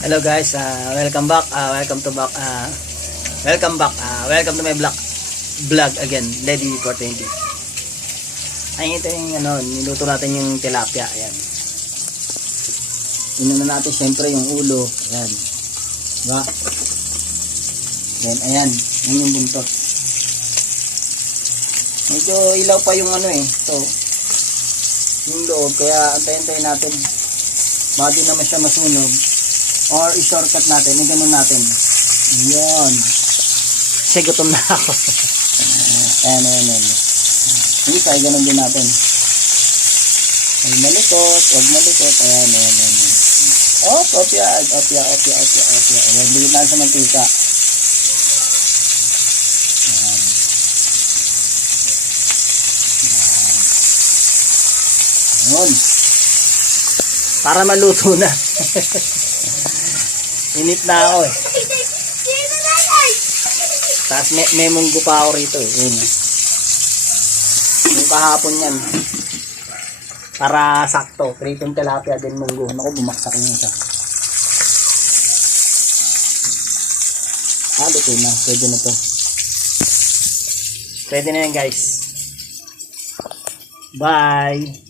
Hello guys, welcome back. Welcome to my vlog again, Lady 420. Ay, ito yung niluto natin yung tilapia. Ayan. Inuna natin siyempre yung ulo. Ayan. Diba? Then, ayan. Yan yung buntot. Medyo ilaw pa yung ito. Yung loob. Kaya antayin natin. Baka di naman siya masunog. Or i-shortcut natin. I-ganon natin. Yan. Kasi gutom na ako. Ayan. Hindi pa, i-ganon din natin. Huwag malikot. Ayan. Opya. Ayan, bigit lang sa mantika. Ayan. Ayan. Para maluto na. Init na ako eh. Tapos may munggo pa ako rito eh. Yung kahapon yan. Para sakto. Pritong tilapia din munggo. Naku, bumaksak yung isa. Luto na. Pwede na to. Pwede na yan guys. Bye!